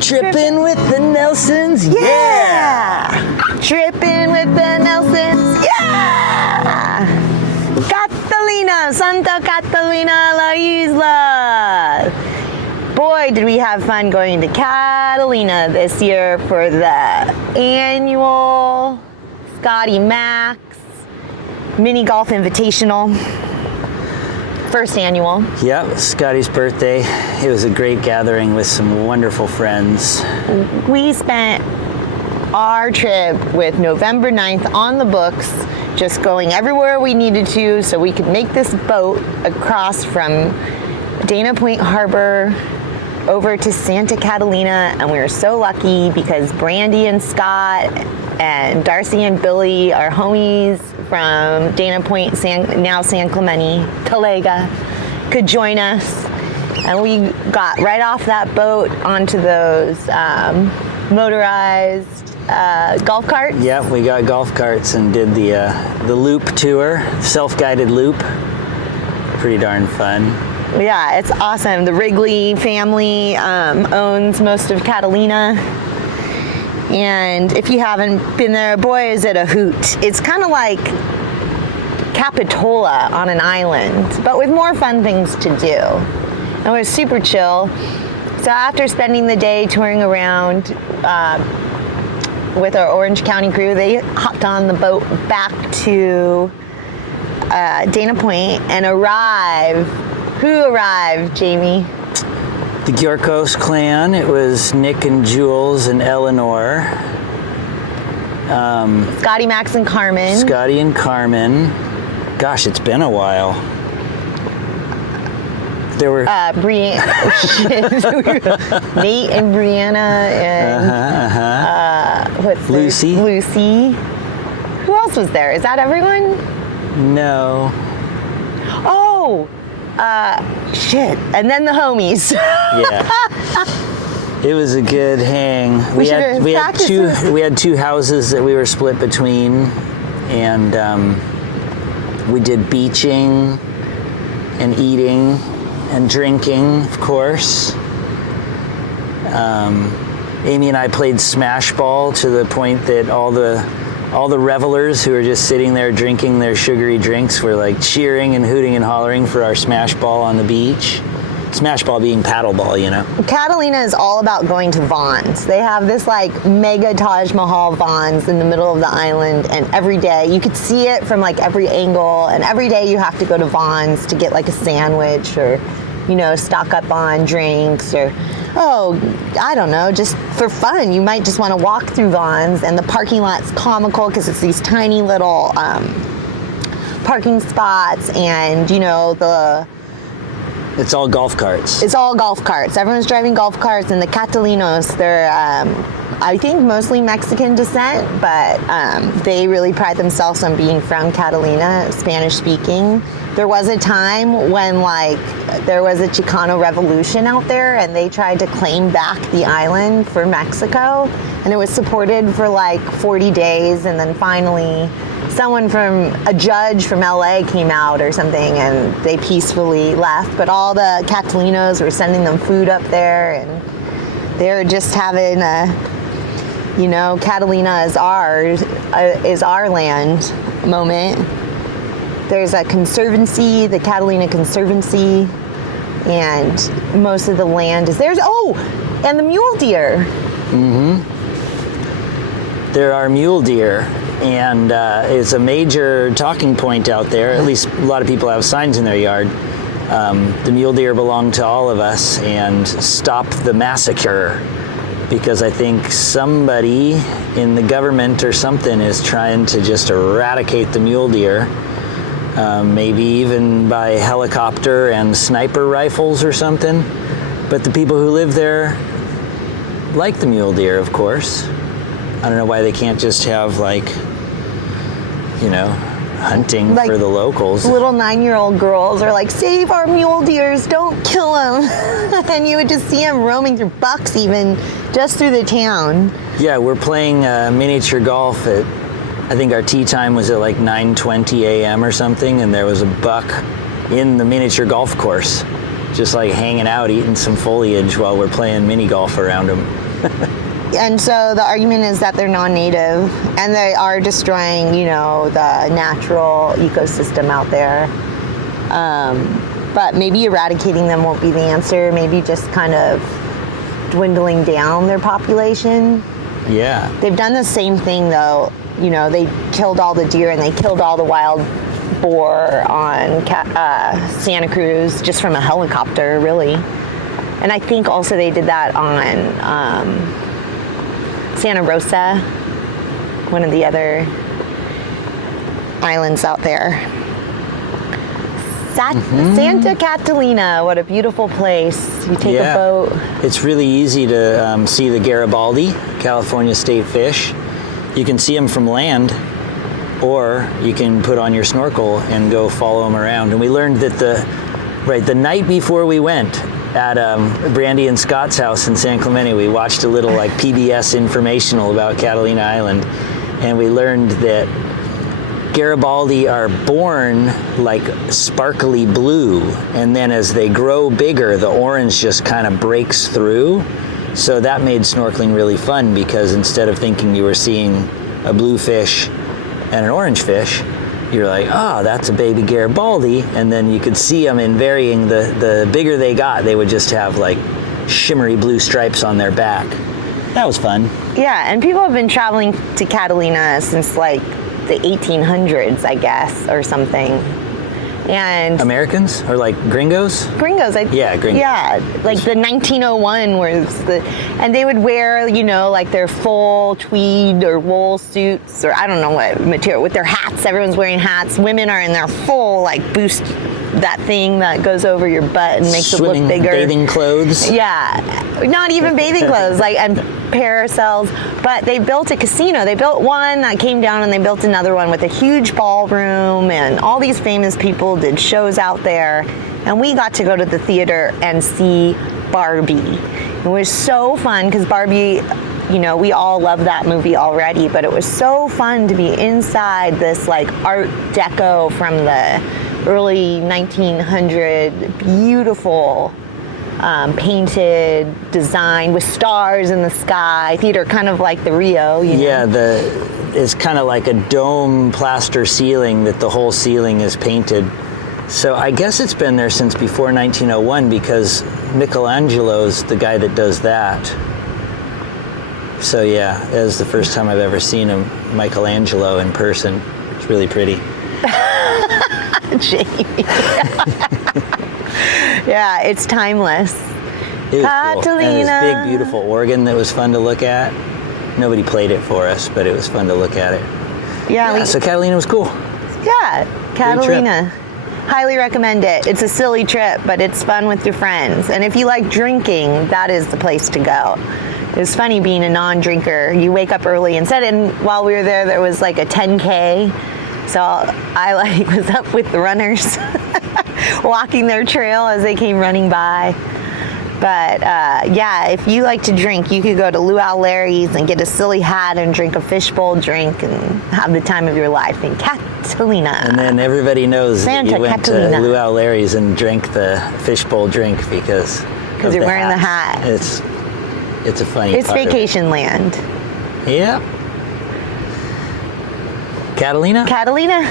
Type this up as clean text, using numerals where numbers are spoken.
Tripping with the Nelsons, yeah! Tripping with the Nelsons, yeah! Catalina, Santa Catalina La Isla. Boy, did we have fun going to Catalina this year for the annual Scotty Max Mini Golf Invitational. First annual. Yep, Scotty's birthday. It was a great gathering with some wonderful friends. We spent our trip with November 9th on the books, just going everywhere we needed to so we could make this boat across from Dana Point Harbor over to Santa Catalina, and we were so lucky because Brandy and Scott and Darcy and Billy, our homies from Dana Point, now San Clemente, Talega, could join us. And we got right off that boat onto those motorized golf carts. Yep, we got golf carts and did the loop tour, self-guided loop. Pretty darn fun. Yeah, it's awesome. The Wrigley family owns most of Catalina. And if you haven't been there, boy, is it a hoot. It's kind of like Capitola on an island, but with more fun things to do. And it was super chill. So after spending the day touring around with our Orange County crew, they hopped on the boat back to Dana Point and arrived. Who arrived, Jamie? The Gyorkos clan. It was Nick and Jules and Eleanor. Scotty, Max, and Carmen. Scotty and Carmen. Gosh, it's been a while. There were Nate and Brianna and what's Lucy. Lucy. Who else was there? Is that everyone? No. Oh, shit. And then the homies. Yeah. It was a good hang. We had two houses that we were split between, and we did beaching and eating and drinking, of course. Amy and I played smash ball to the point that all the revelers who were just sitting there drinking their sugary drinks were like cheering and hooting and hollering for our smash ball on the beach. Smash ball being paddle ball, you know. Catalina is all about going to Vons. They have this like mega Taj Mahal Vons in the middle of the island, and every day you could see it from like every angle, and every day you have to go to Vons to get like a sandwich or, you know, stock up on drinks or, oh, I don't know, just for fun. You might just want to walk through Vons, and the parking lot's comical because it's these tiny little parking spots, and, you know, it's all golf carts. It's all golf carts. Everyone's driving golf carts, and the Catalinos, they're, I think, mostly Mexican descent, but they really pride themselves on being from Catalina, Spanish speaking. There was a time when, like, there was a Chicano revolution out there, and they tried to claim back the island for Mexico, and it was supported for like 40 days, and then finally a judge from LA came out or something, and they peacefully left. But all the Catalinos were sending them food up there, and they're just having a, you know, Catalina is our land moment. There's a conservancy, the Catalina Conservancy, and most of the land is theirs. Oh, and the mule deer. Mm-hmm. There are mule deer, and it's a major talking point out there. At least a lot of people have signs in their yard. The mule deer belong to all of us, and stop the massacre, because I think somebody in the government or something is trying to just eradicate the mule deer. Maybe even by helicopter and sniper rifles or something. But the people who live there like the mule deer, of course. I don't know why they can't just have, like, you know, hunting like for the locals. Little 9-year-old girls are like, save our mule deers, don't kill them. And you would just see them roaming through bucks even just through the town. Yeah, we're playing miniature golf at, I think our tee time was at like 9:20 a.m. or something, and there was a buck in the miniature golf course. just like hanging out, eating some foliage while we're playing mini golf around them. And so the argument is that they're non-native and they are destroying, the natural ecosystem out there. But maybe eradicating them won't be the answer. Maybe just kind of dwindling down their population. Yeah. They've done the same thing though. They killed all the deer and they killed all the wild boar on Santa Cruz just from a helicopter, really. And I think also they did that on Santa Rosa, one of the other islands out there. Santa Catalina, what a beautiful place. You take a boat. It's really easy to see the Garibaldi, California state fish. You can see them from land, or you can put on your snorkel and go follow them around. And we learned that the night before we went, at Brandy and Scott's house in San Clemente, we watched a little like PBS informational about Catalina Island, and we learned that Garibaldi are born like sparkly blue, and then as they grow bigger, the orange just kind of breaks through. So that made snorkeling really fun, because instead of thinking you were seeing a blue fish and an orange fish, you're like, oh, that's a baby Garibaldi, and then you could see them in varying, the bigger they got, they would just have like shimmery blue stripes on their back. That was fun. Yeah, and people have been traveling to Catalina since like the 1800s, I guess, or something. And Americans or like gringos? Gringos, yeah, gringos. Yeah, like the 1901 was and they would wear, like their full tweed or wool suits, or I don't know what material, with their hats. Everyone's wearing hats. Women are in their full like boost, that thing that goes over your butt and makes it look bigger. Bathing clothes. Yeah, not even bathing clothes, and parasols. But they built a casino. They built one that came down, and they built another one with a huge ballroom, and all these famous people did shows out there. And we got to go to the theater and see Barbie. It was so fun because Barbie, we all love that movie already, but it was so fun to be inside this like Art Deco from the early 1900, beautiful painted design with stars in the sky theater, kind of like the Rio. Yeah, it's kind of like a dome plaster ceiling that the whole ceiling is painted. So I guess it's been there since before 1901, because Michelangelo's the guy that does that. So yeah, that was the first time I've ever seen Michelangelo in person. It's really pretty. Jamie. Yeah, it's timeless. It was Catalina. cool. And this big, beautiful organ that was fun to look at. Nobody played it for us, but it was fun to look at it. Yeah, so Catalina was cool. Yeah, Catalina. Highly recommend it. It's a silly trip, but it's fun with your friends. And if you like drinking, that is the place to go. It was funny being a non-drinker. You wake up early and while we were there was like a 10K. So I was up with the runners, walking their trail as they came running by. But if you like to drink, you could go to Luau Larry's and get a silly hat and drink a fishbowl drink and have the time of your life in Catalina. And then everybody knows that you went Catalina. to Luau Larry's and drank the fishbowl drink because you're wearing the hat. It's a funny. It's vacation land. Yeah. Catalina? Catalina.